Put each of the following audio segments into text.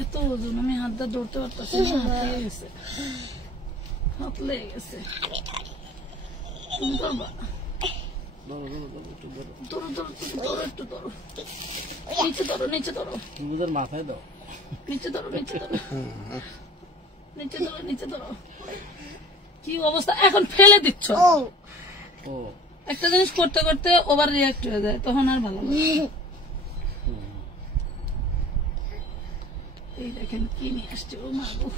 এত ওজন আমি হাতটা ধরতে পারতেছি না, হাত লেগে গেছে। তুমি ধরবা? ধরো ধরো ধরো, একটু ধরো, নিচে ধরো, নিচে ধরো, মাথায় দাও, নিচে ধরো, নিচে ধরো, নিচে ধরো, নিচে ধরো। কি অবস্থা, এখন ফেলে দিচ্ছ। একটা জিনিস করতে করতে ওভার রিয়াক্ট হয়ে যায়, তখন আর ভালো লাগে। এই দেখেন কি নিয়ে আসছে, ও মা গো।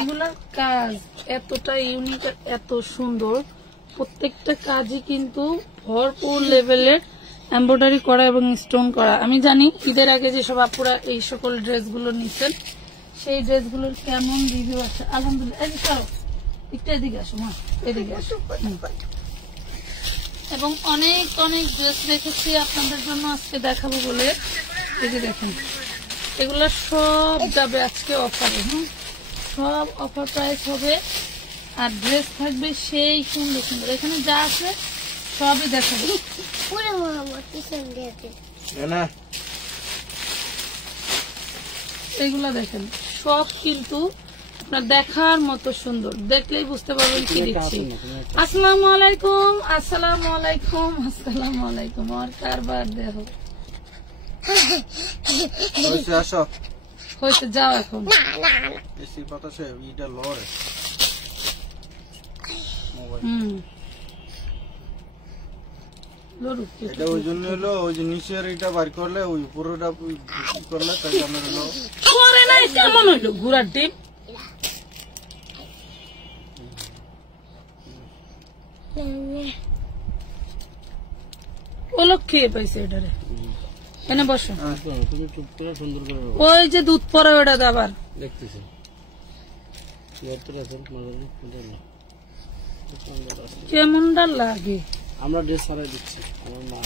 এগুলার কাজ এতটা ইউনিক, এত সুন্দর, প্রত্যেকটা কাজই কিন্তু ভরপুর লেভেলের এমব্রয়ডারি করা এবং স্টোন করা। আমি জানি ঈদের আগে যেসব আপুরা এই সকল ড্রেসগুলো নিচ্ছেন, সেই ড্রেসগুলোর কেমন রিভিউ আছে। আলহামদুলিল্লাহ। একটু এদিকে আসো মা, এদিকে আসো। এবং অনেক অনেক ড্রেস রেখেছি আপনাদের জন্য আজকে দেখাবো বলে। এই যে দেখেন, এগুলো সব যাবে আজকে অফারে। সব অফার প্রাইস হবে, আর ড্রেস থাকবে সেই সুন্দর সুন্দর। এখানে যা আছে সবই দেখাবো। এগুলা দেখেন, সব কিন্তু আপনার দেখার মতো সুন্দর, দেখলেই বুঝতে পারবেন কি দিচ্ছি। আসসালামু আলাইকুম, আসসালামু আলাইকুম, আসসালামু আলাইকুম। আর কারবার দেখো হয়েছে, যাও এখন। এটা ওই জন্য হলো, ওই যে নিচের এটা বার করলে ওই উপরটা করলে তাই আমার হলো করে না। কেমন হইলো ঘোড়ার ডিম? ওলো খেয়ে পাইছে এটারে। এনে বসো, তুমি চুপ করে সুন্দর করে ওই যে দুধ পরে ওটা আবার দেখতেছি। কেমনটা লাগে? আমরা ড্রেস সারাই দিচ্ছি, আমার মা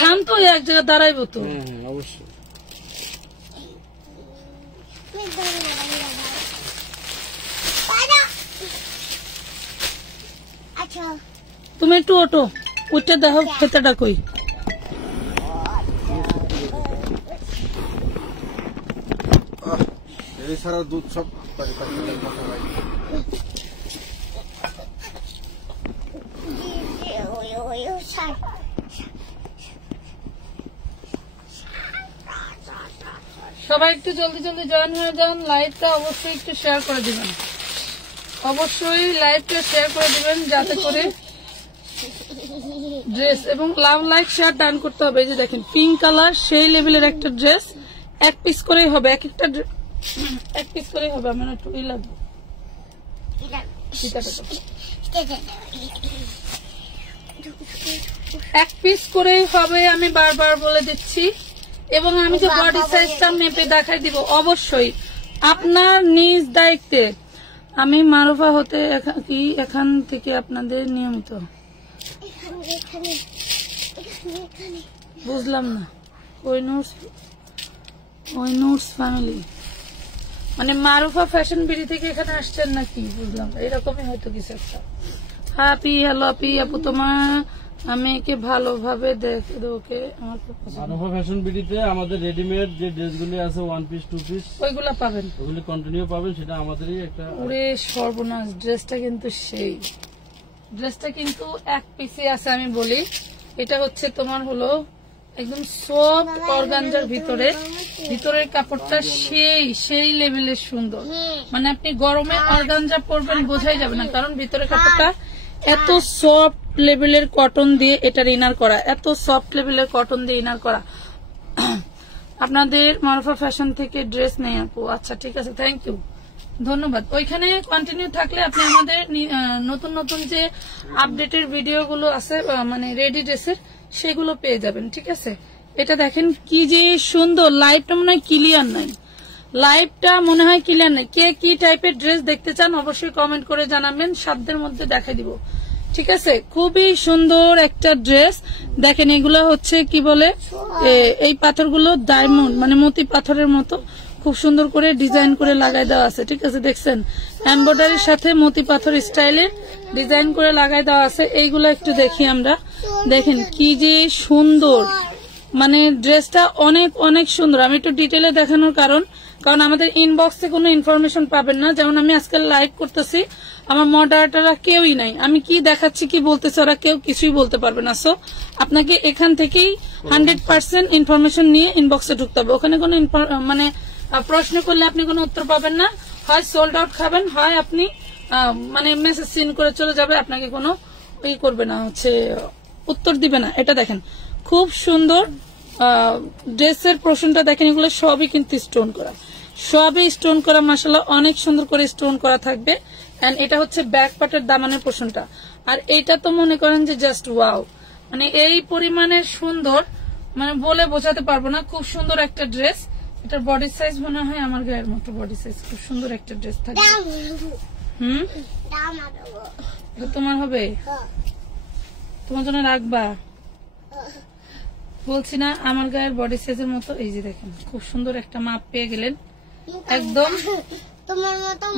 শান্ত হয়ে এক জায়গায় দাঁড়াইবো তো। হ্যাঁ অবশ্যই। তুমি একটু ওঠো, উঠে দেখো খেতেটা কই। এই সারা দুধ সব সবাই একটু জলদি জলদি জয়েন হয়ে যান। লাইভটা অবশ্যই একটু শেয়ার করে দিবেন, অবশ্যই লাইভটা শেয়ার করে দিবেন, যাতে করে ড্রেস এবং লাভ লাইক শেয়ার ডান করতে হবে। এই যে দেখেন পিঙ্ক কালার, সেই লেভেলের একটা ড্রেস, এক পিস করেই হবে, এক একটা এক পিস করেই হবে। আমার একটু ই লাগবে, এক পিস করেই হবে, আমি বারবার বলে দিচ্ছি। এবং আমি যে বডি সাইজটা মেপে দেখাই দিব, অবশ্যই আপনার নিজ দায়িত্বে। আমি মারুফা হতে এখান থেকে আপনাদের নিয়মিত। বুঝলাম না, ওইনুরস ফ্যামিলি মানে মারুফা ফ্যাশন বিডি থেকে এখানে আসছেন নাকি? বুঝলাম, এরকমই হয়তো কিছু একটা। হ্যাপি হ্যালো আপি, আপু তোমার আমি একে ভালোভাবে দেখে ওকে আমার খুব পছন্দ। মারুফা ফ্যাশন বিডিতে আমাদের রেডিমেড যে ড্রেসগুলি আছে, ওয়ান পিস টু পিস, ওইগুলা পাবেন, ওগুলি কন্টিনিউ পাবেন। সেটা আমাদেরই একটা। ওরে সর্বনাশ, ড্রেসটা কিন্তু সেই ড্রেসটা কিন্তু এক পিসে আছে। আমি বলি, এটা হচ্ছে তোমার হলো একদম সফট অর্গানজার ভিতরে, ভিতরের কাপড়টা সেই লেভেলের সুন্দর। মানে আপনি গরমে অর্গানজা পরবেন বোঝাই যাবে না, কারণ ভিতরের কাপড়টা এত সফট লেভেলের কটন দিয়ে এটার ইনার করা, এত সফট লেভেলের কটন দিয়ে ইনার করা। আপনাদের মারুফা ফ্যাশন থেকে ড্রেস নেই আপু? আচ্ছা ঠিক আছে, থ্যাংক ইউ, ধন্যবাদ। ওইখানে কন্টিনিউ থাকলে আপনি আমাদের নতুন নতুন যে আপডেটের ভিডিওগুলো আছে, মানে রেডি ড্রেসের, সেগুলো পেয়ে যাবেন। ঠিক আছে, এটা দেখেন কি যে সুন্দর। লাইভটা মনে হয় ক্লিয়ার নাই, লাইভটা মনে হয় ক্লিয়ার নাই। কে কি টাইপের ড্রেস দেখতে চান অবশ্যই কমেন্ট করে জানাবেন, সাধ্যের মধ্যে দেখাই দিব। ঠিক আছে, খুবই সুন্দর একটা ড্রেস। দেখেন এগুলো হচ্ছে কি বলে, এই পাথরগুলো ডায়মন্ড মানে মতি পাথরের মতো, খুব সুন্দর করে ডিজাইন করে লাগাই দেওয়া আছে, ঠিক আছে। দেখছেন এমব্রয়ডারির সাথে মতি পাথর স্টাইলে ডিজাইন করে লাগাই দেওয়া আছে। এইগুলো একটু দেখি আমরা, দেখেন কি যে সুন্দর, মানে ড্রেসটা অনেক অনেক সুন্দর। আমি একটু ডিটেলে দেখানোর কারণ আমাদের ইনবক্সে কোনো ইনফরমেশন পাবেন না। যেমন আমি আজকাল লাইভ করতেছি, আমার মডারেটররা কেউই নাই, আমি কি দেখাচ্ছি কি বলতেছি ওরা কেউ কিছুই বলতে পারবে না। সো আপনাকে এখান থেকেই 100% ইনফরমেশন নিয়ে ইনবক্সে ঢুকতে হবে। ওখানে কোনো মানে প্রশ্ন করলে আপনি কোনো উত্তর পাবেন না, হয় সোল্ড আউট খাবেন, হয় আপনি মানে মেসেজ সিন করে চলে যাবে, আপনাকে কোনো করবে না, হচ্ছে উত্তর দিবে না। এটা দেখেন খুব সুন্দর ড্রেসের পোর্শনটা দেখেন, এগুলো সবই কিন্তু স্টোন করা, সবই স্টোন করা, মাশাআল্লাহ অনেক সুন্দর করে স্টোন করা থাকবে। এন্ড এটা হচ্ছে ব্যাক পার্টের দামানের পোর্শনটা। আর এটা তো মনে করেন যে জাস্ট ওয়াও, মানে এই পরিমাণের সুন্দর, মানে বলে বোঝাতে পারবো না। খুব সুন্দর একটা ড্রেস। এটার বডি সাইজ মনে হয় আমার গায়ের মতো বডি সাইজ। খুব সুন্দর একটা ড্রেস থাকবে। এটা তোমার হবে, তোমার জন্য রাখবা বলছি না, আমার গায়ের বডি সাইজের মতো। এই যে দেখেন খুব সুন্দর একটা মাপ পেয়ে গেলেন একদম।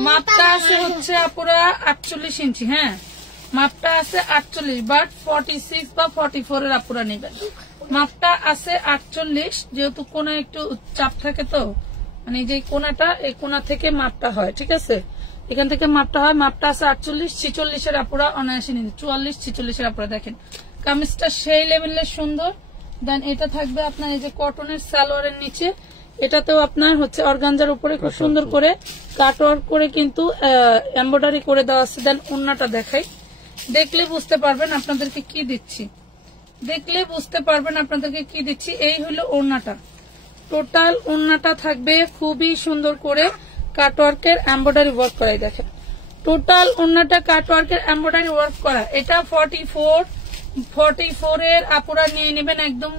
মাপটা আছে হচ্ছে আপুরা 48 ইঞ্চি, হ্যাঁ মাপটা আছে 48, বাট 46 বা 44 এর আপুরা নেবেন। মাপটা আছে 48, যেহেতু কোনা একটু চাপ থাকে, তো মানে যে কোনাটা, এই কোনা থেকে মাপটা হয়, ঠিক আছে, এখান থেকে মাপটা হয়। মাপটা আছে 48, 46 এর আপুরা অনায়াসে নিন, 44, 46 এর আপুরা। দেখেন কামিজটা সেই লেভেলের সুন্দর। দেন এটা থাকবে আপনার এই যে কটনের সালোয়ারের নিচে, এটাতেও আপনার হচ্ছে অর্গানজার উপরে খুব সুন্দর করে কাটওয়ার্ক করে কিন্তু এমব্রয়ডারি করে দেওয়া আছে। দেন ওড়নাটা দেখাই, দেখলে বুঝতে পারবেন আপনাদেরকে কি দিচ্ছি, দেখলে বুঝতে পারবেন আপনাদেরকে কি দিচ্ছি। এই হলো ওড়নাটা, টোটাল ওড়নাটা থাকবে খুবই সুন্দর করে কাটওয়ার্কের এমব্রয়ডারি ওয়ার্ক করাই। দেখেন টোটাল ওড়নাটা কাটওয়ার্কের এমব্রয়ডারি ওয়ার্ক করা। এটা 44 এর আপুরা নিয়ে নেবেন, একদম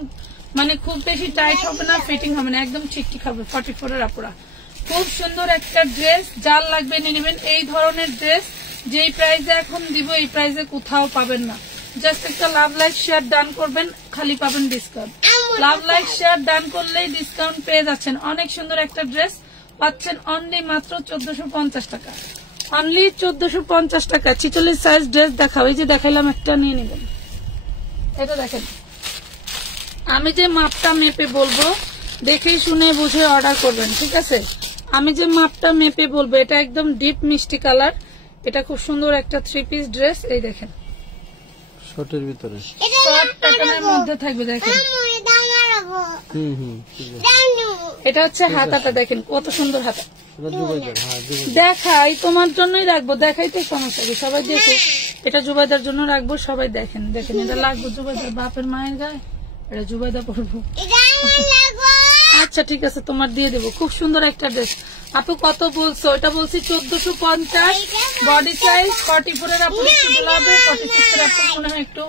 মানে খুব বেশি টাইট হবে না, ফিটিং হবে না, একদম ঠিক হবে 44 এর আপুরা। খুব সুন্দর একটা ড্রেস, যার লাগবে নিয়ে নেবেন। এই ধরনের ড্রেস যেই প্রাইসে এখন দিব, এই প্রাইসে কোথাও পাবেন না। জাস্ট একটা লাভ লাইক শেয়ার ডান করবেন, খালি পাবেন discount. Love like share done করলেই ডিসকাউন্ট পেয়ে যাচ্ছেন। অনেক সুন্দর একটা ড্রেস পাচ্ছেন অনলি মাত্র 1450 টাকা, অনলি 1450 টাকা। 46 সাইজ ড্রেস দেখাও, এই যে দেখাইলাম একটা, নিয়ে নেবেন। এটা দেখেন, আমি যে মাপটা মেপে বলবো দেখে শুনে বুঝে অর্ডার করবেন, ঠিক আছে। আমি যে মাপটা মেপে বলবো, এটা একদম ডিপ মিষ্টি কালার, এটা খুব সুন্দর একটা 3 পিস ড্রেস। এই দেখেন শর্টের ভিতরে শর্ট প্যাটার্নের মধ্যে থাকবে। দেখেন এটা হচ্ছে হাতাটা, দেখেন কত সুন্দর হাতা। দেখাই তোমার জন্যই রাখবো, দেখাইতে সমস্যা কি, সবাই দেখো। এটা জুবাইদার জন্য রাখবো, সবাই দেখেন। দেখেন এটা লাগবো জুবাইদার বাপের মায়ের গায়ে, এটা জুবাইদা পরবো। আচ্ছা ঠিক আছে, তোমার দিয়ে দেবো। খুব সুন্দর একটা ড্রেস। আপু কত বলছো? এটা বলছি 1450, বডি সাইজ 44 এর আপু একটু বলাবে, 46 এর আপু মনে হয় একটু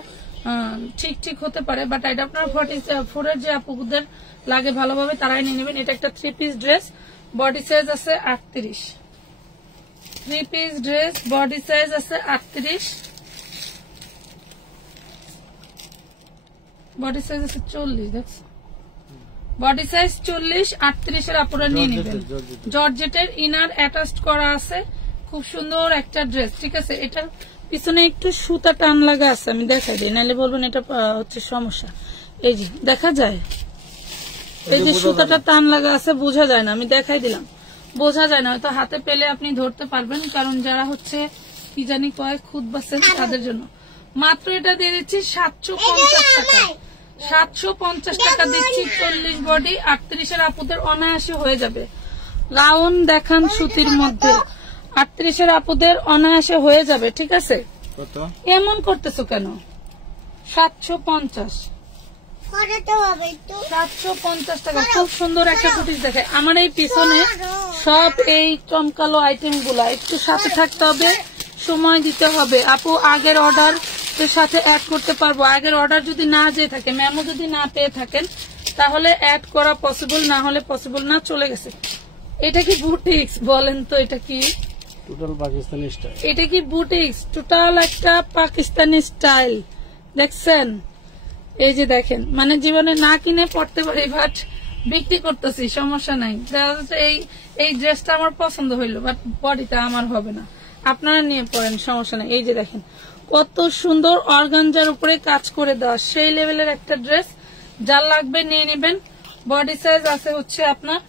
ঠিক হতে পারে, বাট এটা আপনার 44 এর যে আপুদের লাগে ভালোভাবে তারাই নিয়ে নেবেন। এটা একটা 3 পিস ড্রেস, বডি সাইজ আছে 38, 3 পিস ড্রেস, বডি সাইজ আছে 38, বডি সাইজ আছে 40, দেখছো বডি সাইজ 40, 38 এর আপুরা নিয়ে নেবেন। জর্জেটের ইনার অ্যাটাচড করা আছে, খুব সুন্দর একটা ড্রেস, ঠিক আছে। এটার পিছনে একটু সুতা টান লাগা আছে, আমি দেখাই দিই, নাহলে বলবেন এটা হচ্ছে সমস্যা। এই যে দেখা যায়, এই যে সুতাটা টান লাগা আছে, বোঝা যায় না, আমি দেখাই দিলাম, বোঝা যায় না, হয়তো হাতে পেলে আপনি ধরতে পারবেন, কারণ যারা হচ্ছে কি জানি কয় খুদ বাসেন তাদের জন্য। মাত্র এটা দিয়ে দিচ্ছি 750 টাকা, 750 টাকা দিচ্ছি। 40 বডি 38 এর আপুদের অনায়াসে হয়ে যাবে। গাউন দেখান সুতির মধ্যে, 38 এর আপুদের অনায়াসে হয়ে যাবে, ঠিক আছে। এমন করতেছো কেন? 750 টাকা, খুব সুন্দর একটা কুটিস দেখে। আমার এই পিছনে সব এই চমকালো আইটেম গুলা একটু সাথে থাকতে হবে, সময় দিতে হবে। আপু আগের অর্ডার সাথে অ্যাড করতে পারবো, আগের অর্ডার যদি না যেয়ে থাকে, মেমো যদি না পেয়ে থাকেন, তাহলে অ্যাড করা পসিবল, না হলে পসিবল না, চলে গেছে। এটা কি বুটিক্স বলেন তো? এটা কি টোটাল পাকিস্তানি স্টাইল? এটা কি বুটিক্স? টোটাল একটা পাকিস্তানি স্টাইল, দেখছেন? এই যে দেখেন, মানে জীবনে না কিনে পড়তে পারি, বাট বিক্রি করতেছি, সমস্যা নাই। এই ড্রেসটা আমার পছন্দ হইলো, বাট বডিটা আমার হবে না, আপনারা নিয়ে পড়েন, সমস্যা নাই। এই যে দেখেন কত সুন্দর অর্গানজার উপরে কাজ করে দেওয়া, সেই লেভেলের একটা ড্রেস। যার লাগবে নিয়ে নেবেন। বডি সাইজ আছে হচ্ছে আপনার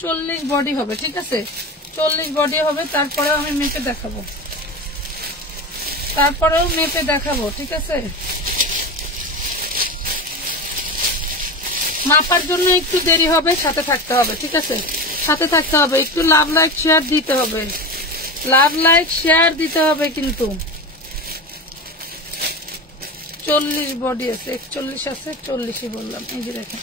40 বডি হবে, ঠিক আছে, 40 বডি হবে। তারপরেও আমি মেপে দেখাবো, ঠিক আছে। মাপার জন্য একটু দেরি হবে, সাথে থাকতে হবে, ঠিক আছে, সাথে থাকতে হবে। একটু লাভ লাইক শেয়ার দিতে হবে, লাভ লাইক শেয়ার দিতে হবে কিন্তু। 40 বডি আছে, 41 আছে, 40ই বললাম। এই যে দেখেন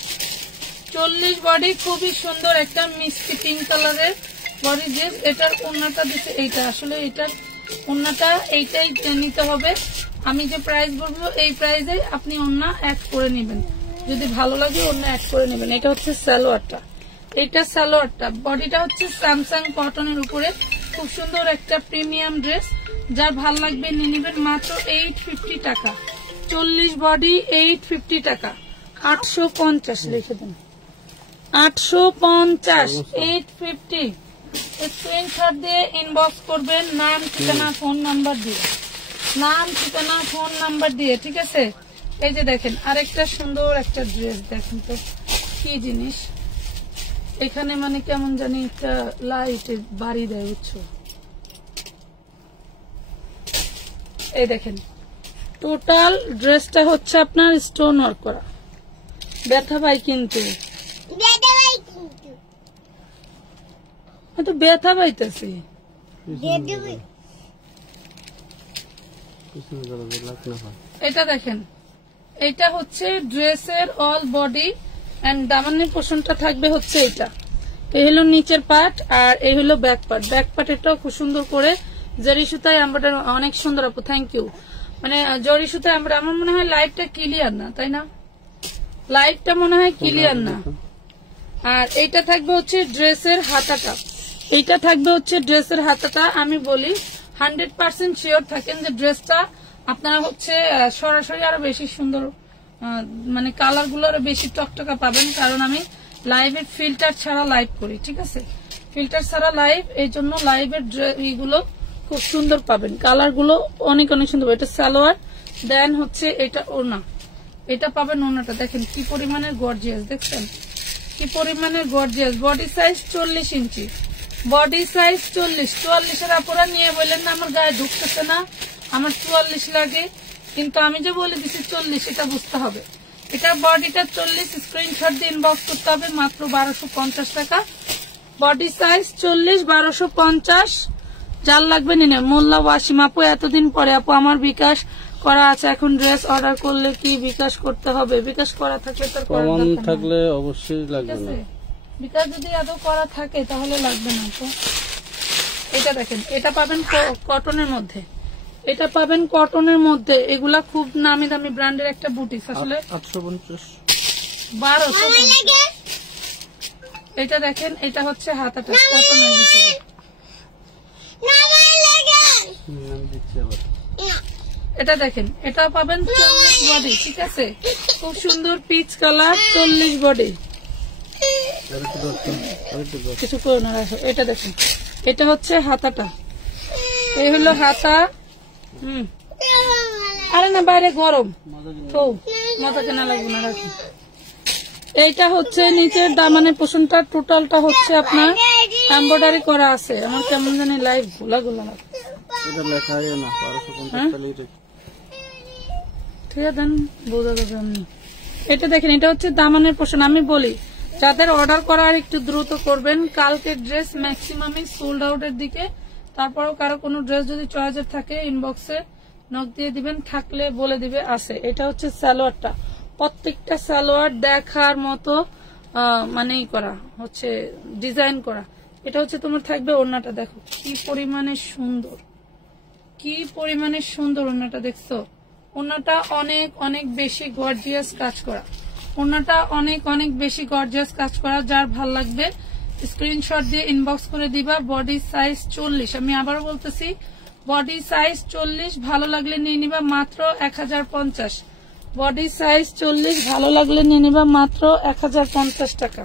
40 বডি, খুবই সুন্দর একটা মিষ্টি পিঙ্ক কালারের বডি ড্রেস। এটার ওড়নাটা দিচ্ছে এইটা, আসলে এটার ওড়নাটা এইটাই নিতে হবে। আমি যে প্রাইস বলবো এই প্রাইসে আপনি ওড়না অ্যাড করে নেবেন, যদি ভালো লাগে ওড়না অ্যাড করে নেবেন। এটা হচ্ছে সালোয়ারটা, এইটা সালোয়ারটা। বডিটা হচ্ছে স্যামসাং কটনের উপরে, খুব সুন্দর একটা প্রিমিয়াম ড্রেস। যার ভাল লাগবে নিয়ে নেবেন, মাত্র 850 টাকা। 40 বডি 850 টাকা, 850 লিখে দেন, 850, 850। স্ক্রিনশট দিয়ে ইনবক্স করবেন, নাম ঠিকানা ফোন নাম্বার দিয়ে, নাম ঠিকানা ফোন নাম্বার দিয়ে, ঠিক আছে। এই যে দেখেন আরেকটা সুন্দর একটা ড্রেস, দেখেন তো কি জিনিস। এখানে মানে কেমন জানি একটা লাইট বাড়ি দেয়, বুঝছো। এই দেখেন টোটাল ড্রেসটা হচ্ছে আপনার স্টোন ওয়ার্ক করা। ব্যথা পাই কিন্তু, তো ব্যথা পাইতেছি। এটা দেখেন, এটা হচ্ছে ড্রেসের অল বডি এন্ড দামানের পোর্শনটা থাকবে হচ্ছে এটা। এই হলো নিচের পার্ট আর এই হলো ব্যাক পার্ট। ব্যাক পার্ট এটাও খুব সুন্দর করে জরি সুতায় এমব্রয়ডারি, অনেক সুন্দর আপু, থ্যাংক ইউ। মানে জরি সুতায় এমব্রয়ডারি, আমার মনে হয় লাইটটা ক্লিয়ার না, তাই না? লাইটটা মনে হয় ক্লিয়ার না। আর এইটা থাকবে হচ্ছে ড্রেসের হাতাটা, এইটা থাকবে হচ্ছে ড্রেসের হাতাটা। আমি বলি 100% শিওর থাকেন যে ড্রেসটা আপনারা হচ্ছে সরাসরি আরো বেশি সুন্দর, মানে কালার গুলো আরো বেশি টকটকা পাবেন, কারণ আমি লাইভের ফিল্টার ছাড়া লাইভ করি, ঠিক আছে, ফিল্টার ছাড়া লাইভ, এই জন্য লাইভের এইগুলো খুব সুন্দর পাবেন, কালার গুলো অনেক অনেক সুন্দর। এটা সালোয়ার, দেন হচ্ছে এটা ওড়না, এটা পাবেন ওড়নাটা। দেখেন কি পরিমাণের গর্জিয়াস, দেখছেন কি পরিমাণের গর্জিয়াস। বডি সাইজ 40 ইঞ্চি, বডি সাইজ 40। 44-এর আপুরা নিয়ে বললেন না আমার গায়ে ঢুকতেছে না, আমার 44 লাগে, কিন্তু আমি যে বলে দিচ্ছি 40, এটা বুঝতে হবে। এটা বডিটা 40, স্ক্রিনশট দিয়ে ইনবক্স করতে হবে, মাত্র 1250 টাকা। Body size 40, 1250। যার লাগবে নিন। মোল্লা ওয়াসিম আপু, এতদিন পরে আপু আমার বিকাশ করা আছে, এখন ড্রেস অর্ডার করলে কি বিকাশ করতে হবে? বিকাশ করা থাকলে তার প্রমাণ থাকলে অবশ্যই লাগবে না, বিকাশ যদি এত করা থাকে তাহলে লাগবে না। তো এটা দেখেন, এটা পাবেন কটনের মধ্যে, এটা পাবেন কটনের মধ্যে। এগুলা খুব নামি দামি ব্র্যান্ডের একটা বুটিক, আসলে 850, 1200। এটা দেখেন, এটা হচ্ছে হাতাটা কটনের ভিতরে। এটা দেখেন, এটা পাবেন 40 বডি, ঠিক আছে, খুব সুন্দর পিচ কালার, 40 বডি। কিছু করে না রাখো। এটা দেখেন, এটা হচ্ছে হাতাটা, এই হলো হাতা। আরে না, বাইরে গরম, তো মাথা কেনা লাগবে না, রাখো। এইটা হচ্ছে নিচের দামানের পোর্শনটা, টোটালটা হচ্ছে আপনার এমব্রয়ডারি করা আছে। আমার কেমন জানি লাইভ গোলা গোলা লাগে, ঠিক আছে, বোঝা যাবে এমনি। এটা দেখেন, এটা হচ্ছে দামানের পোর্শন। আমি বলি যাদের অর্ডার করার একটু দ্রুত করবেন, কালকে ড্রেস ম্যাক্সিমামই সোল্ড আউটের দিকে। তারপরেও কারো কোনো ড্রেস যদি চয়েসের থাকে ইনবক্সে নক দিয়ে দিবেন, থাকলে বলে দিবে আছে। এটা হচ্ছে সালোয়ারটা, প্রত্যেকটা সালোয়ার দেখার মতো মানে করা হচ্ছে, ডিজাইন করা। এটা হচ্ছে তোমার থাকবে ওড়নাটা, দেখো কি পরিমাণে সুন্দর, কি পরিমাণে সুন্দর ওড়নাটা, দেখছো? ওড়নাটা অনেক অনেক বেশি গর্জিয়াস কাজ করা, ওড়নাটা অনেক অনেক বেশি গর্জিয়াস কাজ করা। যার ভাল লাগবে স্ক্রিনশট দিয়ে ইনবক্স করে দিবা। বডি সাইজ 40, আমি আবারও বলতেছি বডি সাইজ 40, ভালো লাগলে নিয়ে নিবা মাত্র 1050। বডি সাইজ 40, ভালো লাগলে নিয়ে নিবা মাত্র 1050 টাকা।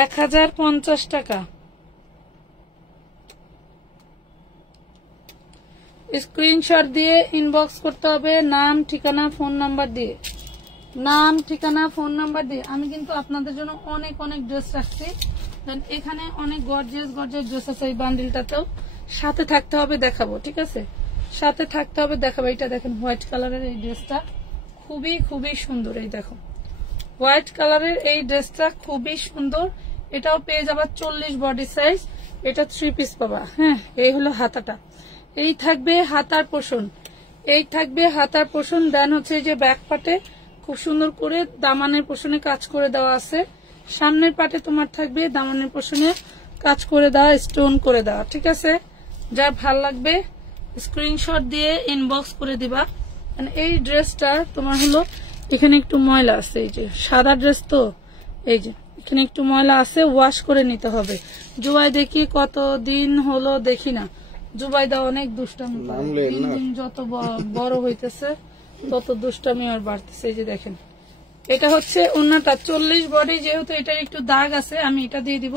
1050 টাকা। স্ক্রিনশট দিয়ে ইনবক্স করতে হবে নাম ঠিকানা ফোন নাম্বার দিয়ে, নাম ঠিকানা ফোন নাম্বার দিয়ে। আমি কিন্তু আপনাদের জন্য অনেক অনেক ড্রেস রাখছি, এখানে অনেক গর্জিয়াস গর্জিয়াস ড্রেস আছে। এই বান্ডিলটাতেও সাথে থাকতে হবে, দেখাবো, ঠিক আছে, সাথে থাকতে হবে, দেখাবো। এটা দেখেন হোয়াইট কালারের এই ড্রেসটা খুবই খুবই সুন্দর। এই দেখো হোয়াইট কালারের এই ড্রেসটা খুবই সুন্দর, এটাও পেয়ে যাবা 40 বডি সাইজ। এটা 3 পিস পাবা। হ্যাঁ, এই হলো হাতাটা, এই থাকবে হাতার পোষণ, এই থাকবে হাতার পোষণ। দেন হচ্ছে যে ব্যাক পাটে খুব সুন্দর করে দামানের পোষণে কাজ করে দেওয়া আছে। সামনের পাটে তোমার থাকবে দামানের পোষণে কাজ করে দেওয়া, স্টোন করে দেওয়া, ঠিক আছে। যা ভাল লাগবে স্ক্রিনশট দিয়ে ইনবক্স করে দিবা। এই ড্রেসটা তোমার হলো এখানে একটু ময়লা আছে, এই যে সাদা ড্রেস তো, এই যে এখানে একটু ময়লা আছে, ওয়াশ করে নিতে হবে। জুবাই দেখি কতদিন হলো দেখি না, জুবাইদা অনেক দুষ্টামি করে, দিন দিন যত বড় হইতেছে তত দুষ্টামি আর বাড়তেছে। এই যে দেখেন এটা হচ্ছে ওন্নাটা 40 বডি, যেহেতু এটার একটু দাগ আছে আমি এটা দিয়ে দিব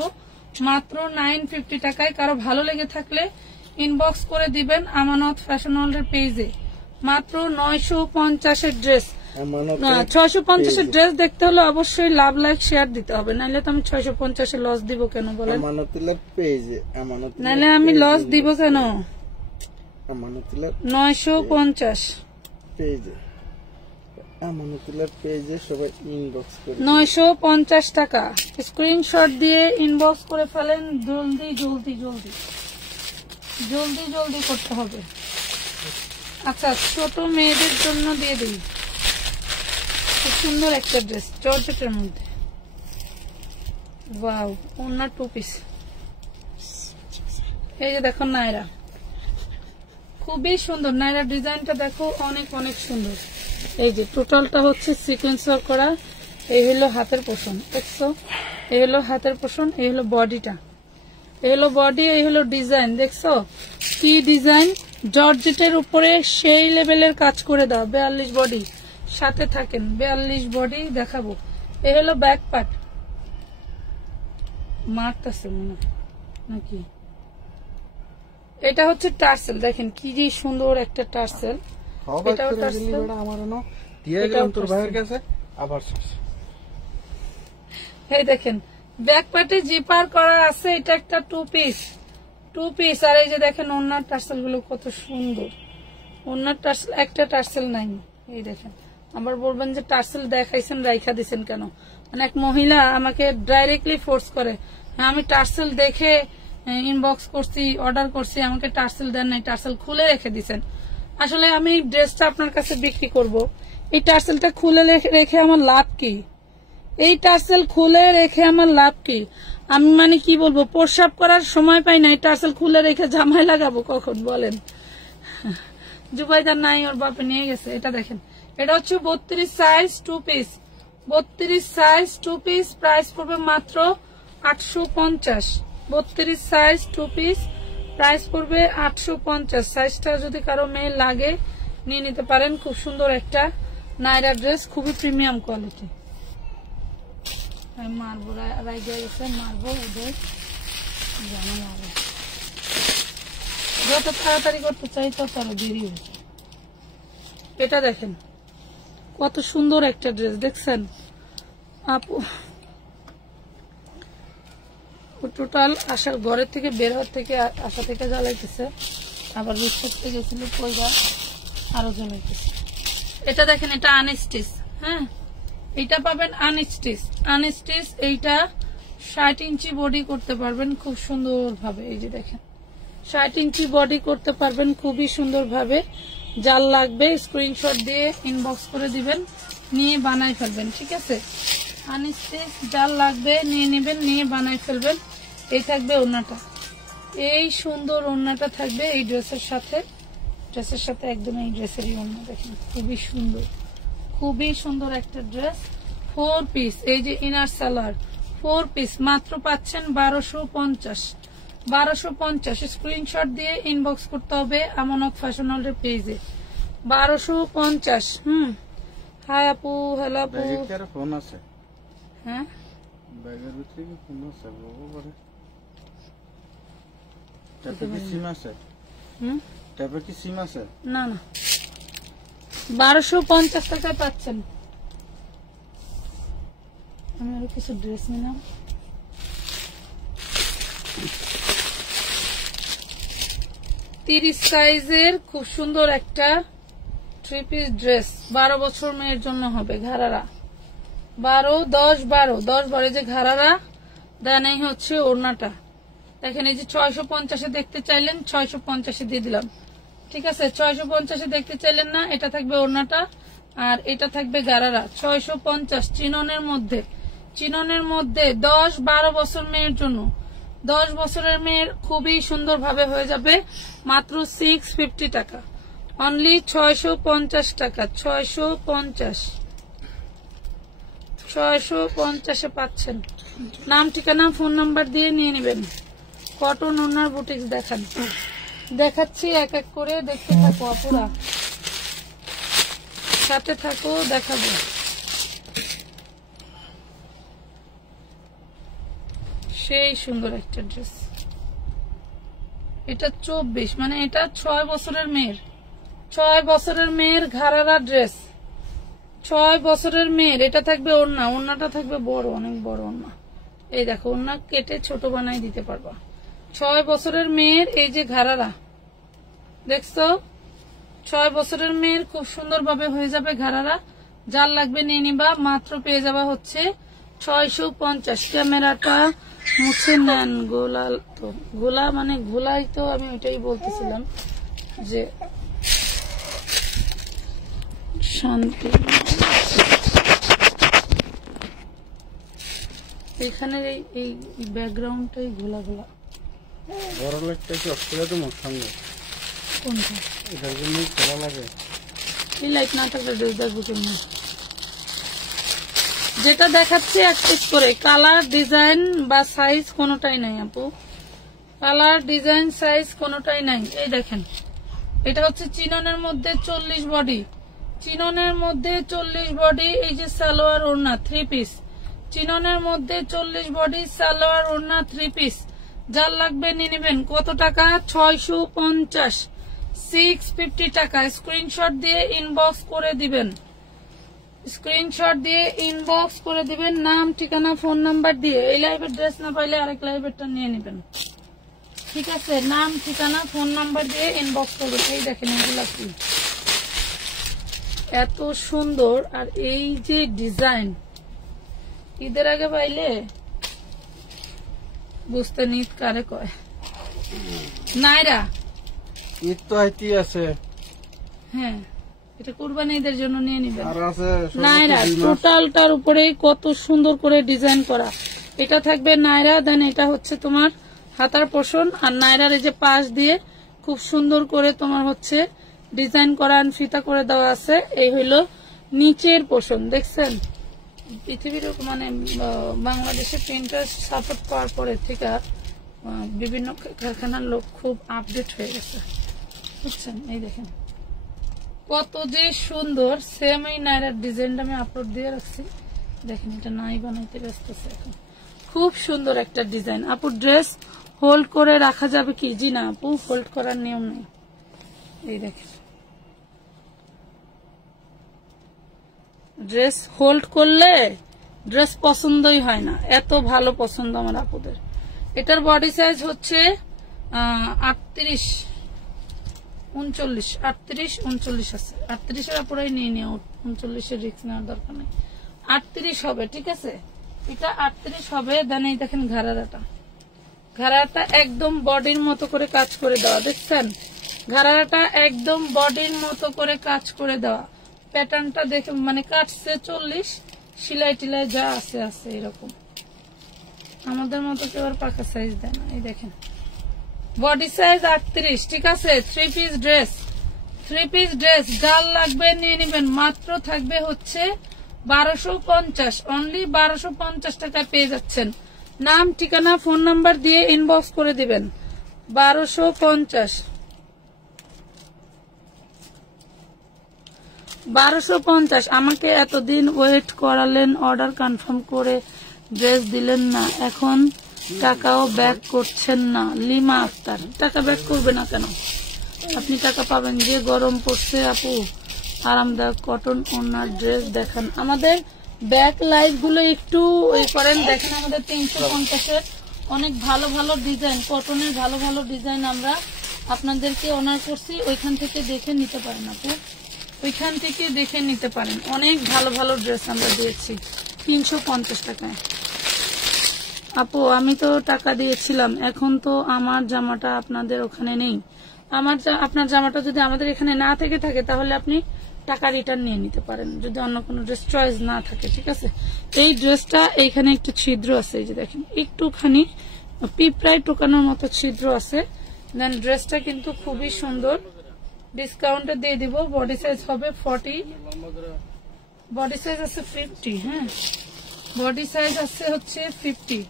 মাত্র 950 টাকায়। কারো ভালো লেগে থাকলে ইনবক্স করে দিবেন আমানত ফ্যাশন ওয়ার্ল্ডের পেজে। মাত্র 950 এর ড্রেস, 650 এর ড্রেস দেখতে হলে অবশ্যই লাভ লাইক শেয়ার দিতে হবে, নাহলে তো আমি 650 এ লস দিব কেন বলেন, নাহলে আমি লস দিব কেন। 950 পেজে, আমানতুল্লাহ পেজে সবাই ইনবক্স করে 950 টাকা। স্ক্রিনশট দিয়ে ইনবক্স করে ফেলেন, জলদি জলদি জলদি জলদি জলদি করতে হবে। আচ্ছা, ছোট মেয়েদের জন্য দিয়ে দিই, খুব সুন্দর একটা ড্রেস জর্জেটের মধ্যে, ওয়াও, ওন্না 2 পিস। এই যে দেখো নায়রা, খুবই সুন্দর নায়রা ডিজাইনটা দেখো, অনেক অনেক সুন্দর। এই যে টোটালটা হচ্ছে সিকোয়েন্স করা। এই হলো হাতের পোষণ, দেখছো, এই হলো হাতের পোষণ, এই হলো বডিটা, এই হলো বডি, এই হলো ডিজাইন, দেখছো কি ডিজাইন। জর্জেটের উপরে সেই লেভেলের কাজ করে দাও। 42 বডি, সাথে থাকেন, 42 বডি দেখাবো। এই হলো ব্যাক পার্ট, মারতেছে মনে নাকি। এটা হচ্ছে টার্সেল, দেখেন কি যে সুন্দর একটা টার্সেল। এটাও টার্সেল, এই দেখেন ব্যাক পার্টে জিপার করা আছে। এটা একটা 2 পিস, 2 পিস। আর এই যে দেখেন ওন্নার টার্সেল গুলো কত সুন্দর, ওন্নার টার্সেল একটা টার্সেল নাই। এই দেখেন, আবার বলবেন যে টার্সেল দেখাইছেন রাইখা দিচ্ছেন কেন। মানে এক মহিলা আমাকে ডাইরেক্টলি ফোর্স করে, আমি টার্সেল দেখে ইনবক্স করছি, অর্ডার করছি, আমাকে টার্সেল দেন নাই, টার্সেল খুলে রেখে দিচ্ছেন। আসলে আমি ড্রেসটা আপনার কাছে বিক্রি করব, এই টার্সেলটা খুলে রেখে আমার লাভ কি? এই টার্সেল খুলে রেখে আমার লাভ কি? আমি মানে কি বলবো, প্রস্রাব করার সময় পাই না, এই টার্সেল খুলে রেখে জামাই লাগাবো কখন বলেন। জুবাইদার নাই, ওর বাপে নিয়ে গেছে। এটা দেখেন, এটা হচ্ছে 32 size 2 piece, 32 size 2 piece. Price পড়বে মাত্র 850। 32 সাইজ 2 পিস, প্রাইস পড়বে 850। সাইজটা যদি কারো মেয়ে লাগে নিয়ে নিতে পারেন। খুব সুন্দর একটা নায়রা ড্রেস, খুবই প্রিমিয়াম কোয়ালিটি। মারবো, রাইগে গেছে, মারবো ওদের, যত তাড়াতাড়ি করতে চাই তত আরো দেরি হয়েছে। এটা দেখেন কত সুন্দর একটা ড্রেস, দেখছেন আপু। টোটাল আসা ঘরের থেকে বের হওয়ার থেকে আসা থেকে জ্বালাইতেছে, আবার রুট করতে গেছিল কইরা আরো জ্বালাইতেছে। এটা দেখেন, এটা আনস্টিচ, হ্যাঁ এটা পাবেন আনস্টিচ, আনস্টিচ। এইটা 60 ইঞ্চি বডি করতে পারবেন খুব সুন্দর ভাবে। এই যে দেখেন 60 ইঞ্চি বডি করতে পারবেন খুবই সুন্দর ভাবে। যার লাগবে স্ক্রিনশট দিয়ে ইনবক্স করে দিবেন, নিয়ে বানাই ফেলবেন, ঠিক আছে। আনস্টিচ যার লাগবে নিয়ে নেবেন, নিয়ে বানাই ফেলবেন। এই থাকবে ওড়নাটা, এই সুন্দর ওড়নাটা থাকবে এই ড্রেসের সাথে, ড্রেসের সাথে একদম এই ড্রেসেরই ওড়না দেখেন, খুবই সুন্দর, খুবই সুন্দর একটা ড্রেস। 4 পিস, এই যে ইনার সালোয়ার 4 পিস, মাত্র পাচ্ছেন 1250। 1250 স্ক্রিনশট দিয়ে ইনবক্স করতে হবে আমানত ফ্যাশন ওয়ার্ল্ডের পেজে। 1250। হাই আপু, হ্যালো আপু। ফোন আছে, হ্যাঁ ব্যাগের ভিতরে কি কোন আছে বাবা করে টাকা কি সিম আছে টাকা কি সিম আছে না না 1250 টাকায় পাচ্ছেন আমি আরো কিছু ড্রেস নিলাম 30 সাইজের খুব সুন্দর একটা 3 পিস ড্রেস 12 বছর মেয়ের জন্য হবে ঘাড়ারা 12 10 12 যে ঘাড়ারা দেন এই হচ্ছে ওড়নাটা দেখেন এই যে 650 এ দেখতে চাইলেন 650 এ দিয়ে দিলাম ঠিক আছে 650 এ দেখতে চাইলেন না এটা থাকবে ওড়নাটা আর এটা থাকবে ঘাড়ারা 650 চিননের মধ্যে 10-12 বছর মেয়ের জন্য 10 বছরের মেয়ের খুবই সুন্দর ভাবে হয়ে যাবে মাত্র 650 টাকা অনলি 650 টাকা 650 এ পাচ্ছেন নাম ঠিকানা ফোন নাম্বার দিয়ে নিয়ে নেবেন কটন ওনার বুটিক্স দেখান দেখাচ্ছি এক এক করে দেখতে থাকো আপুরা সাথে থাকো দেখাবো সেই সুন্দর একটা ড্রেস এটা 24 মানে এটা 6 বছরের মেয়ের ঘাড়ারা ড্রেস 6 বছরের মেয়ের এটা থাকবে ওড়নাটা থাকবে বড় অনেক বড় ওড়না এই দেখো ওড়না কেটে ছোট বানাই দিতে পারবা 6 বছরের মেয়ের এই যে ঘাড়ারা দেখছো 6 বছরের মেয়ের খুব সুন্দর ভাবে হয়ে যাবে ঘাড়ারা যার লাগবে নিয়ে নিবা মাত্র পেয়ে যাবা হচ্ছে 650 ক্যামেরাটা মুছে নেন গোলা মানে গোলাই তো আমি ওইটাই বলতেছিলাম যে শান্তি এখানে এই ব্যাকগ্রাউন্ডটাই ঘোলা বড় লাগতে কি অস্ট্রেলিয়া তো মোট সঙ্গে কোনটা এটার জন্য ভালো লাগে এই লাইট না থাকলে ড্রেস দেখবো কেমন যেটা দেখাচ্ছি এক পিস করে কালার ডিজাইন বা সাইজ কোনোটাই নাই আপু কালার ডিজাইন সাইজ কোনোটাই নাই এই দেখেন এটা হচ্ছে চিননের মধ্যে 40 বডি এই যে সালোয়ার ওড়না 3 পিস চিননের মধ্যে 40 বডি সালোয়ার ওড়না 3 পিস যার লাগবে নিয়ে নেবেন কত টাকা 650 650 টাকা স্ক্রিনশট দিয়ে ইনবক্স করে দিবেন নাম ঠিকানা ফোন নাম্বার দিয়ে এই লাইভের ড্রেস না পাইলে আরেক লাইভেরটা নিয়ে নেবেন ঠিক আছে নাম ঠিকানা ফোন নাম্বার দিয়ে ইনবক্স করবেন এই দেখেন এগুলা কি এত সুন্দর আর এই যে ডিজাইন ঈদের আগে পাইলে বুঝতে নিত কারে কয় নাইরা ঈদ তো আইতি আছে হ্যাঁ এটা কুরবানি ঈদের জন্য নিয়ে নিবেন আর আছে নাইরা টোটালটার উপরে কত সুন্দর করে ডিজাইন করা এটা থাকবে নাইরা দেন এটা হচ্ছে তোমার হাতার পোর্শন আর নাইরার এই যে পাশ দিয়ে খুব সুন্দর করে তোমার হচ্ছে ডিজাইন করা ফিতা করে দেওয়া আছে এই হইলো নিচের পোর্শন দেখছেন পৃথিবীর মানে বাংলাদেশে প্রিন্টার সাপোর্ট পাওয়ার পরে থেকে বিভিন্ন কারখানার লোক খুব আপডেট হয়ে গেছে বুঝছেন এই দেখেন কত যে সুন্দর সেম এই নাইরার ডিজাইনটা আমি আপলোড দিয়ে রাখছি দেখেন এটা নাই বানাইতে ব্যস্ত আছে এখন খুব সুন্দর একটা ডিজাইন আপু ড্রেস হোল্ড করে রাখা যাবে কি জি না আপু হোল্ড করার নিয়ম নেই এই দেখেন ড্রেস হোল্ড করলে ড্রেস পছন্দই হয় না এত ভালো পছন্দ আমার আপুদের এটার বডি সাইজ হচ্ছে 38 39 আছে 38 এর আপুরাই নিয়ে নিও 39 এর রিস্ক নেওয়ার দরকার নেই 38 হবে ঠিক আছে এটা 38 হবে দেন এই দেখেন ঘাড়াটা একদম বডির মতো করে কাজ করে দেওয়া দেখছেন ঘাড়াটা একদম বডির মতো করে কাজ করে দেওয়া প্যাটার্নটা দেখে মানে কাটছে 40 সেলাই টিলাই যা আছে এরকম আমাদের মতো কেউ আর পাকা সাইজ দেয় না এই দেখেন বডি সাইজ 38 ঠিক আছে 3 পিস ড্রেস যার লাগবে নিয়ে নেবেন মাত্র থাকবে হচ্ছে 1250 অনলি 1250 টাকায় পেয়ে যাচ্ছেন নাম ঠিকানা ফোন নাম্বার দিয়ে ইনবক্স করে দিবেন 1250 আমাকে এতদিন ওয়েট করালেন অর্ডার কনফার্ম করে ড্রেস দিলেন না, এখন টাকাও ব্যাক করছেন না। লিমা আক্তার, টাকা ব্যাক করবে না কেন? আপনি টাকা পাবেন। যে গরম পড়ছে আপু, আরামদায়ক কটন ওনার ড্রেস দেখান। আমাদের ব্যাক লাইট গুলো একটু করেন, দেখেন আমাদের 350-এর অনেক ভালো ভালো ডিজাইন, কটনের ভালো ভালো ডিজাইন আমরা আপনাদেরকে অনার করছি। ওইখান থেকে দেখে নিতে পারেন আপু, ওইখান থেকে দেখে নিতে পারেন। অনেক ভালো ভালো ড্রেস আমরা দিয়েছি 350 টাকায়। আপু আমি তো টাকা দিয়েছিলাম, এখন তো আমার জামাটা আপনাদের ওখানে নেই। আপনার জামাটা যদি আমাদের এখানে না থেকে থাকে তাহলে আপনি টাকা রিটার্ন নিয়ে নিতে পারেন, যদি অন্য কোনো ড্রেস চয়েস না থাকে। ঠিক আছে, এই ড্রেসটা এইখানে একটু ছিদ্র আছে, এই যে দেখেন একটুখানি পিঁপড়ায় টোকানোর মতো ছিদ্র আছে। দেন ড্রেসটা কিন্তু খুবই সুন্দর, ডিসকাউন্টে দিয়ে দিব। বডি সাইজ হবে 40, বডি সাইজ আছে 50। হ্যাঁ, বডি সাইজ আছে হচ্ছে 50।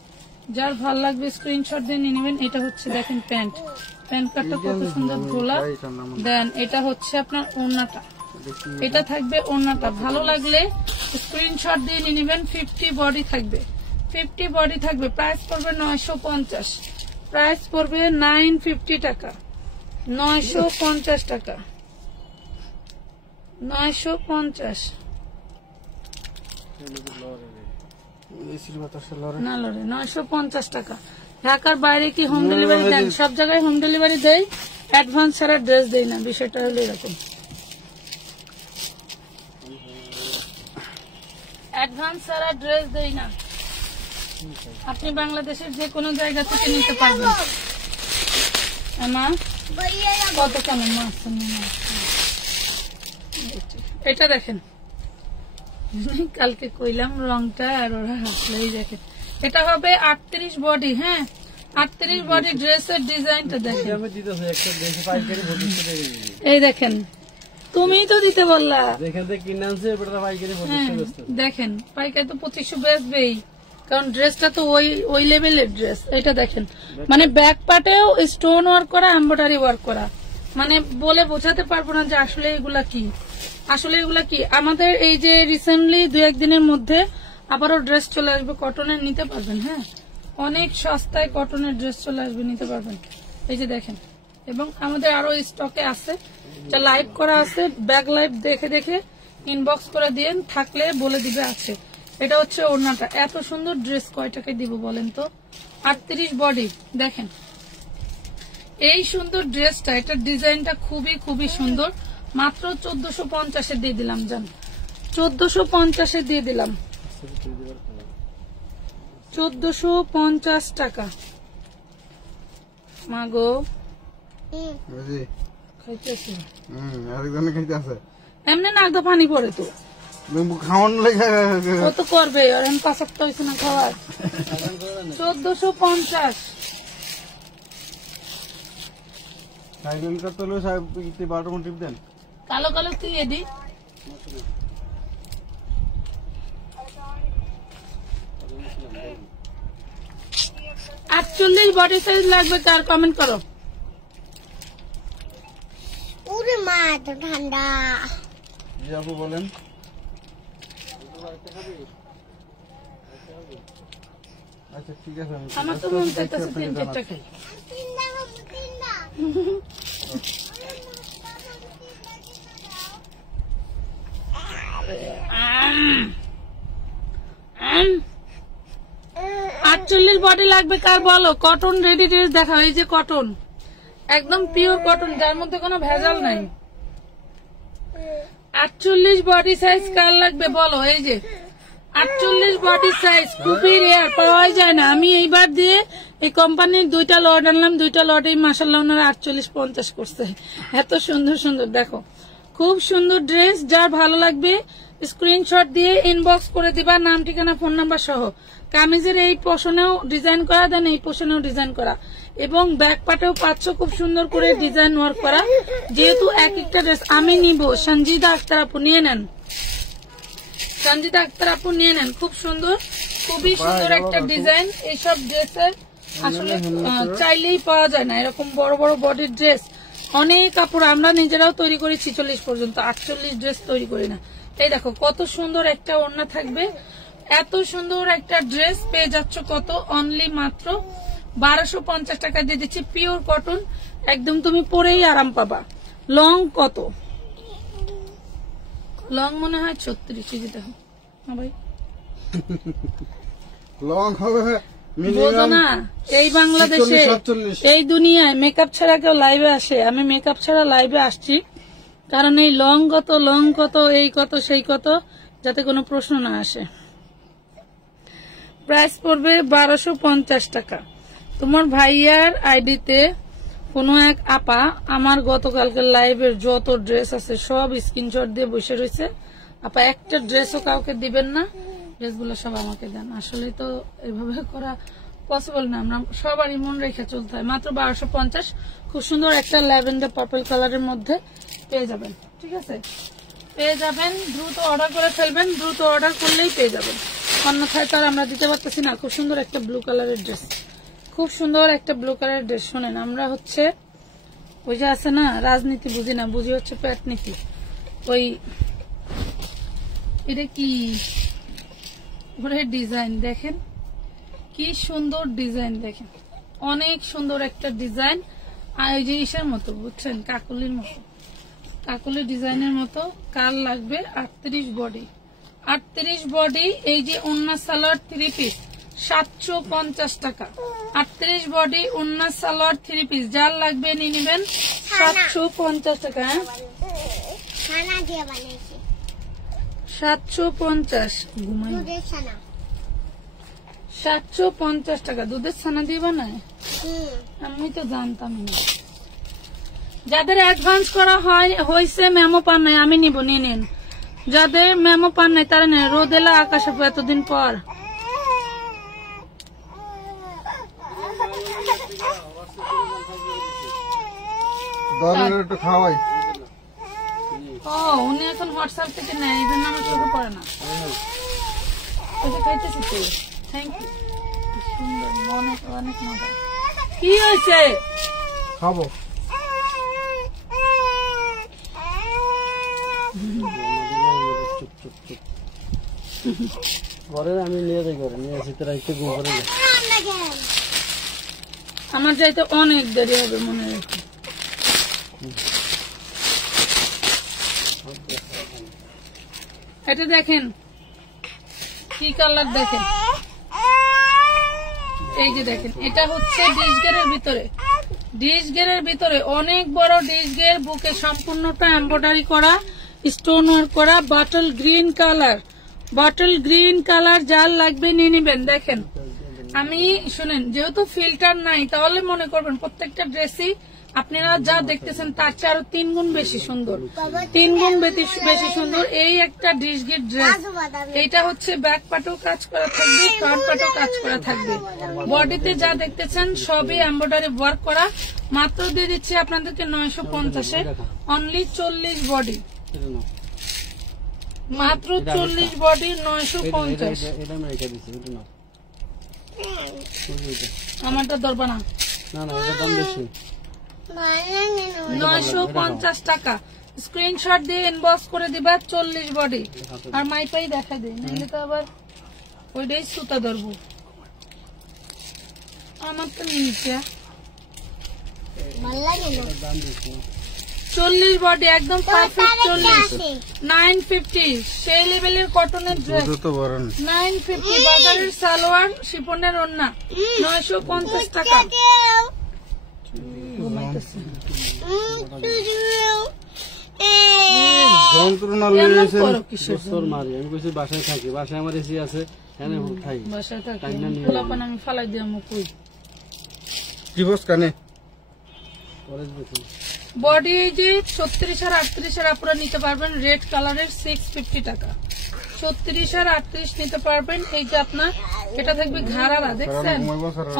যার ভাল লাগবে স্ক্রিনশট দিয়ে নিয়ে নেবেন। এটা হচ্ছে দেখেন প্যান্ট কাটটা কত সুন্দর গোলা। দেন এটা হচ্ছে আপনার ওড়নাটা, এটা থাকবে ওড়নাটা। ভালো লাগলে স্ক্রিনশট দিয়ে নিয়ে নেবেন। 50 বডি থাকবে, 50 বডি থাকবে। প্রাইস পড়বে 950, প্রাইস পড়বে 950 টাকা, 950 টাকা, 950 না লড়ে 950 টাকা। ঢাকার বাইরে কি হোম ডেলিভারি দেন? সব জায়গায় হোম ডেলিভারি দেয়, অ্যাডভান্স ছাড়া ড্রেস দেয় না। বিষয়টা হলো এরকম, অ্যাডভান্স ছাড়া ড্রেস দেয় না। আপনি বাংলাদেশের যে কোনো জায়গা থেকে নিতে পারবেন। মা কত কেমন মাছ, এটা দেখেন, কালকে কইলাম রংটা আর ওরা হাসলেই। দেখেন এটা হবে 38 বডি। হ্যাঁ, 38 বডি ড্রেসের ডিজাইনটা দেখেন। এই দেখেন, তুমি তো দিতে বললা। দেখেন পাইকারি তো 2500 বেচবেই, কারণ ড্রেসটা তো ওই লেভেলের ড্রেস। এটা দেখেন, মানে ব্যাক পার্টেও স্টোন ওয়ার্ক করা, এমব্রয়ডারি ওয়ার্ক করা, মানে বলে বোঝাতে পারবো না যে আসলে এগুলা কি। আসলে এগুলা কি, আমাদের এই যে রিসেন্টলি 2-1 দিনের মধ্যে আবারও ড্রেস চলে আসবে কটনের, নিতে পারবেন। হ্যাঁ, অনেক সস্তায় কটনের ড্রেস চলে আসবে, নিতে পারবেন। এই যে দেখেন, এবং আমাদের আরো স্টকে আছে, যা লাইভ করা আছে। ব্যাক লাইভ দেখে দেখে ইনবক্স করে দিয়ে থাকলে বলে দিবে আছে। এটা হচ্ছে ওড়নাটা। এত সুন্দর ড্রেস কয় টাকায় দিব বলেন তো? 38 বডি। দেখেন এই সুন্দর ড্রেসটা, এটার ডিজাইনটা খুবই খুবই সুন্দর। মাত্র 1450 দিয়ে দিলাম, জান 1450 দিয়ে দিলাম, 1450 টাকা। মাগো খাইতেছে, এমনি নাক দা পানি পড়ে তো খাওয়ান লেগে কত করবে, আর এখন 5 সপ্তাহ হয়েছে না খাওয়ার। 1450। কালো কালো কি এদি 48 বডি সাইজ লাগবে, কার কমেন্ট করো। ওরে মা এত ঠান্ডা। জি আপু বলেন। আচ্ছা ঠিক আছে, আমার তো মন চাইতেছে 3-4টা খাই। আটচল্লিশ বডি লাগবে, কার বলো। কটন রেডি ড্রেস দেখাও। এই যে কটন, একদম পিওর কটন, যার মধ্যে কোনো ভেজাল নাই। 48 বডি সাইজ কার লাগবে বলো। এই যে 48 বডি সাইজ, খুবই রেয়ার, পাওয়া যায় না। আমি এইবার দিয়ে এই কোম্পানির 2টা লট আনলাম, 2টা লটেই মাশাআল্লাহ ওনারা 48-50 করছে। এত সুন্দর সুন্দর, দেখো খুব সুন্দর ড্রেস। যার ভালো লাগবে স্ক্রিনশট দিয়ে ইনবক্স করে দিবা, নাম ঠিকানা ফোন নাম্বার সহ। কামিজের এই পোর্শনেও ডিজাইন করা, দেন এই পোর্শনেও ডিজাইন করা, এবং ব্যাক পার্টেও পাচ্ছ খুব সুন্দর করে ডিজাইন ওয়ার্ক করা। যেহেতু এক একটা ড্রেস আমি নিব, সঞ্জিদা আক্তার আপু নিয়ে নেন, সঞ্জিদা আক্তার আপু নিয়ে নেন। খুব সুন্দর, খুবই সুন্দর একটা ডিজাইন। এইসব ড্রেসের আসলে চাইলেই পাওয়া যায় না, এরকম বড় বড় বডির ড্রেস। অনেক কাপড় আমরা নিজেরাও তৈরি করি 46 পর্যন্ত, 48 ড্রেস তৈরি করি না। এই দেখো কত সুন্দর একটা ওড়না থাকবে, এত সুন্দর একটা ড্রেস পেয়ে যাচ্ছ কত, অনলি মাত্র 1250 টাকা দিয়ে দিচ্ছি। পিওর কটন, একদম তুমি পরেই আরাম পাবা। লং কত? লং মনে হয় 36 কেজি। দেখো ভাই, লং হবে বোঝো না, এই বাংলাদেশে এই দুনিয়ায় মেকআপ ছাড়া কেউ লাইভে আসে? আমি মেকআপ ছাড়া লাইভে আসছি, কারণ এই লং কত এই কত সেই কত, যাতে কোনো প্রশ্ন না আসে। প্রাইস পড়বে 1250 টাকা। তোমার ভাইয়ার আইডিতে কোনো এক আপা আমার গতকালকের লাইভের যত ড্রেস আছে সব স্ক্রিনশট দিয়ে বসে রয়েছে। আপা একটা ড্রেসও কাউকে দিবেন না, ড্রেসগুলো সব আমাকে দেন। আসলে তো এভাবে করা পসিবল না, আমরা সবারই মন রেখে চলতে হয়। মাত্র 1250, খুব সুন্দর একটা ল্যাভেন্ডার পার্পল কালারের মধ্যে পেয়ে যাবেন। ঠিক আছে, পেয়ে যাবেন, দ্রুত অর্ডার করে ফেলবেন, দ্রুত অর্ডার করলেই পেয়ে যাবেন, অন্যথায় তো আর আমরা দিতে পারতেছি না। খুব সুন্দর একটা ব্লু কালারের ড্রেস, খুব সুন্দর একটা ব্লু কালারের ড্রেস। শোনেন, আমরা হচ্ছে ওই যে আছে না, রাজনীতি বুঝি না, বুঝি হচ্ছে পেট নীতি। ওই এটা কি ডিজাইন দেখেন, কি সুন্দর ডিজাইন দেখেন, অনেক সুন্দর একটা ডিজাইন। আর ওই যে ইসের মতো বুঝছেন, কাকুলির মতো, কাকুলি ডিজাইনের মতো। কার লাগবে 38 বডি, 38 বডি। এই যে ওন্না সালোয়ার 3 পিস 750 টাকা। 38 বডি ওন্না সালোয়ার 3 পিস, যার লাগবে নিয়ে নেবেন 750 টাকা। 750, ঘুমাই 750 টাকা দুধের ছানা দিয়ে বানায়? আমি তো জানতাম না। যাদের অ্যাডভান্স করা হয়েছে মেমো পান নাই, আমি নিব, নিয়ে নেন। যাদের মেমো পান নাই তারা নেন। রোদেলা আকাশ আপু এতদিন পর। উনি এখন হোয়াটসঅ্যাপ থেকে নেয়, এই জন্য আমার চোখে পড়ে না। খাইতেছি তো, থ্যাংক ইউ। সুন্দর, মনে অনেক মজা। কি হয়েছে? খাবো। আমি নিয়ে যাই, ঘরে নিয়ে আসি, তোরা একটু ঘুম করে। আমার যাইতে অনেক দেরি হবে, মনে রেখে। এটা দেখেন কি কালার, দেখেন এই যে দেখেন, এটা হচ্ছে ডিশগেরের ভিতরে, ডিশগেরের ভিতরে অনেক বড় ডিশগের, বুকে সম্পূর্ণটা এমব্রয়ডারি করা, স্টোন ওয়ার্ক করা, bottle green colour, bottle green colour. যার লাগবে নিয়ে নিবেন। দেখেন, আমি শুনেন, যেহেতু ফিল্টার নাই তাহলে মনে করবেন প্রত্যেকটা ড্রেসই আপনারা যা দেখতেছেন তার চেয়ে আরো 3 গুণ বেশি সুন্দর, 3 গুণ বেশি সুন্দর। এই একটা ডিশগের ড্রেস, এইটা হচ্ছে ব্যাক পাটেও কাজ করা থাকবে, ফ্রন্ট পাটেও কাজ করা থাকবে। বডিতে যা দেখতেছেন সবই এমব্রয়ডারি ওয়ার্ক করা। মাত্র দিয়ে দিচ্ছি আপনাদেরকে 950-এ, অনলি 40 বডি, মাত্র 40 বডি 950। আমারটা ধরবা না, 950 টাকা। স্ক্রিনশট দিয়ে ইনবক্স করে দিবা 40 বডি। আর মাইপাই দেখা দিই, নাহলে তো আবার ওইটাই সুতা ধরবো। আমার তো নিচে 40 বডি, একদম পারফেক্ট 40, 950। সেই লেভেলের কটনের ড্রেস 950। বাজারের সালোয়ার, শিফনের ওড়না 950 টাকা। বাসায় থাকি, বাসায় আমার এসি আছে, বাসায় থাকি, আমি ফালাই দিয়ে বডি। এই যে 36 আর 38 আপনারা নিতে পারবেন, রেড কালারের 650 টাকা। 36 আর 38 নিতে পারবেন। এই যে আপনার এটা থাকবে ঘাড়ারা, দেখছেন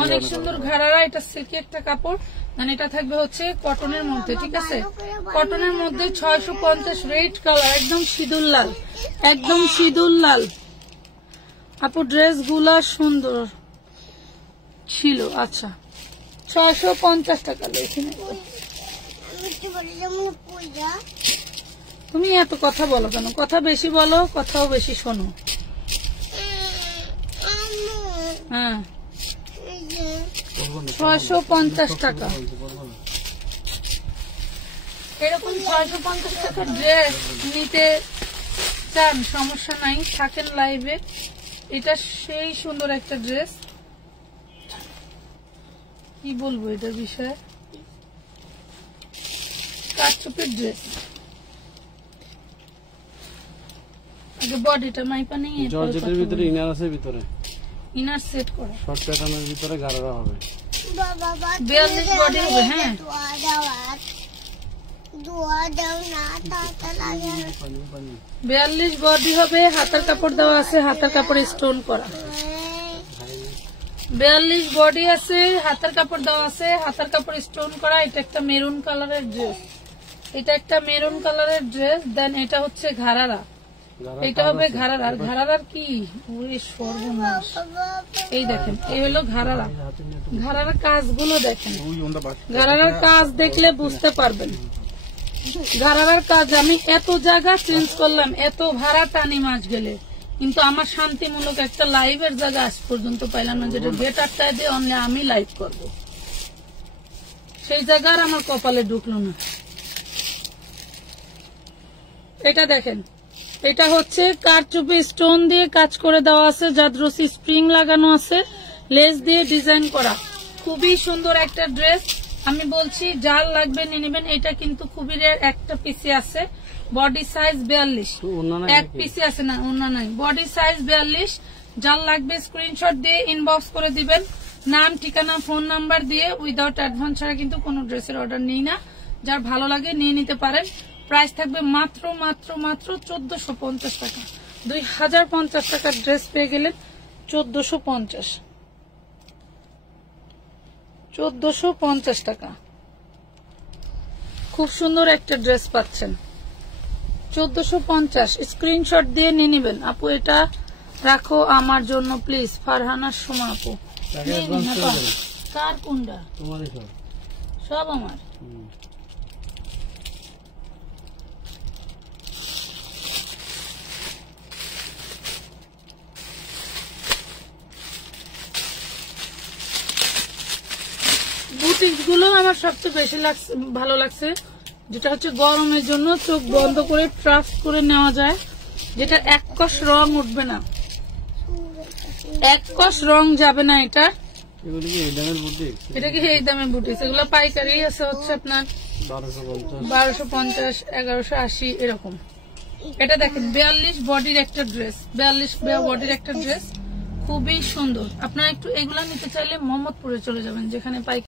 অনেক সুন্দর ঘাড়ারা। এটা সিল্কি একটা কাপড়, মানে এটা থাকবে হচ্ছে কটনের মধ্যে। ঠিক আছে, কটনের মধ্যে 650। রেড কালার, একদম সিঁদুর লাল, একদম সিঁদুর লাল। আপু ড্রেস গুলা সুন্দর ছিল। আচ্ছা, 650 টাকা লিখে নেব। তুমি এত কথা বলো কেন? কথা বেশি বলো, কথাও বেশি শোনো। হ্যাঁ 650 টাকা। এরকম 650 টাকা ড্রেস নিতে চান, সমস্যা নাই, থাকেন লাইভে। এটা সেই সুন্দর একটা ড্রেস, কি বলবো এটার বিষয়ে, কাটচুপের ড্রেস। আগে বডিটা মাইপা নেই, জর্জেটের ভিতরে ইনার আছে, ভিতরে ইনার সেট করা, শর্ট প্যাটার্নের ভিতরে গাড়া হবে। 42 বডি হবে। হ্যাঁ দোয়া দাও না, তাতা লাগে 42 বডি হবে। হাতার কাপড় দেওয়া আছে, হাতার কাপড়ে স্টোন করা। 42 বডি আছে, হাতার কাপড় দেওয়া আছে, হাতার কাপড় স্টোন করা। এটা একটা মেরুন কালারের ড্রেস, এটা একটা মেরুন কালারের ড্রেস। দেন এটা হচ্ছে ঘাড়ারা, এটা হবে ঘাড়ার। ঘাড়ার কি ওরে সর্বনাশ, এই দেখেন, এই হলো ঘাড়ারা। ঘাড়ার কাজগুলো দেখেন, ঘাড়ার কাজ দেখলে বুঝতে পারবেন। ঘাড়ার কাজ আমি এত জায়গা চেঞ্জ করলাম, এত ভাড়া টানি মাস গেলে, কিন্তু আমার শান্তিমূলক একটা লাইভের জায়গা আজ পর্যন্ত পাইলাম না, যেটা গেটারটা দিয়ে অনলি আমি লাইভ করব, সেই জায়গার আমার কপালে ঢুকলো না। এটা দেখেন, এটা হচ্ছে কারচুপি স্টোন দিয়ে কাজ করে দেওয়া আছে, জাদরসি স্প্রিং লাগানো আছে, লেস দিয়ে ডিজাইন করা। খুবই সুন্দর একটা ড্রেস। আমি বলছি যার লাগবে নিয়ে নেবেন। এটা কিন্তু খুবই রেয়ার, একটা পিসি আছে, বডি সাইজ 42, এক পিসি আছে না, অন্য নাই, বডি সাইজ 42। যার লাগবে স্ক্রিনশট দিয়ে ইনবক্স করে দিবেন, নাম, ঠিকানা, ফোন নাম্বার দিয়ে। উইদাউট অ্যাডভান্স ছাড়া কিন্তু কোনো ড্রেসের অর্ডার নিই না, যার ভালো লাগে নিয়ে নিতে পারেন। প্রাইস থাকবে মাত্র মাত্র মাত্র 1450 টাকা। 2050 টাকার ড্রেস পেয়ে গেলেন 1450, 1450 টাকা। খুব সুন্দর একটা ড্রেস পাচ্ছেন 1450। স্ক্রিনশট দিয়ে নিয়ে নিবেন। আপু এটা রাখো আমার জন্য প্লিজ, ফারহানা সুমা আপু। কার কোনটা? সব আমার। বুটিক্স গুলো আমার সবচেয়ে বেশি ভালো লাগছে, যেটা হচ্ছে গরমের জন্য চোখ বন্ধ করে ট্রাস্ট করে নেওয়া যায়, যেটা এক কষ রং উঠবে না, এক কষ রং যাবে না। এটা কি এই দামের বুটিক্স? এগুলো পাইকারি আছে হচ্ছে আপনার 1250, 1180 এরকম। এটা দেখেন 42 বডির একটা ড্রেস, 42 বডির একটা ড্রেস, খুবই সুন্দর। আপনারা একটু এগুলা নিতে চাইলে মোহাম্মদপুরে চলে যাবেন, যেখানে পাইকারি